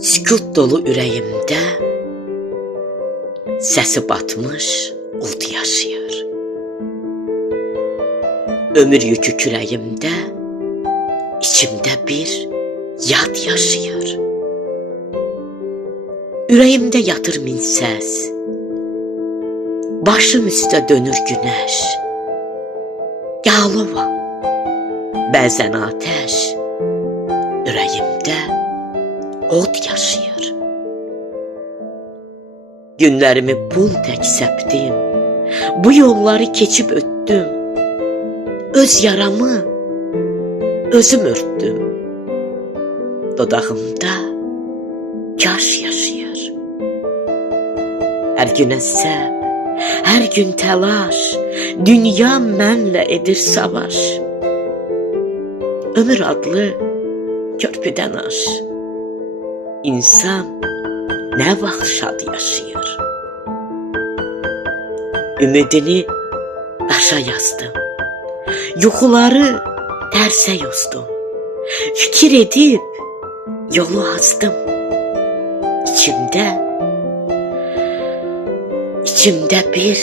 Sükut dolu ürəyimdə səsi batmış od yaşayır. Ömür yükü kürəyimdə, içimdə bir yad yaşayır. Ürəyimdə yatır min səs, başım üstə dönür günəş. Yağlıvam, bəzən atəş, ürəyimdə od yaşayır. Günlərimi pul tək səpdim, bu yolları keçib ötdüm. Öz yaramı özüm örtdüm. Dodağımda kaş yaşayır. Hər gün əsəb, hər gün təlaş, dünya mənlə edir savaş. Ömür adlı körpüdən aş, İnsan nə vaxt şad yaşayır. Ümidini daşa yazdım, yuxuları tərsə yozdum. Fikir edib yolu azdım. İçimdə bir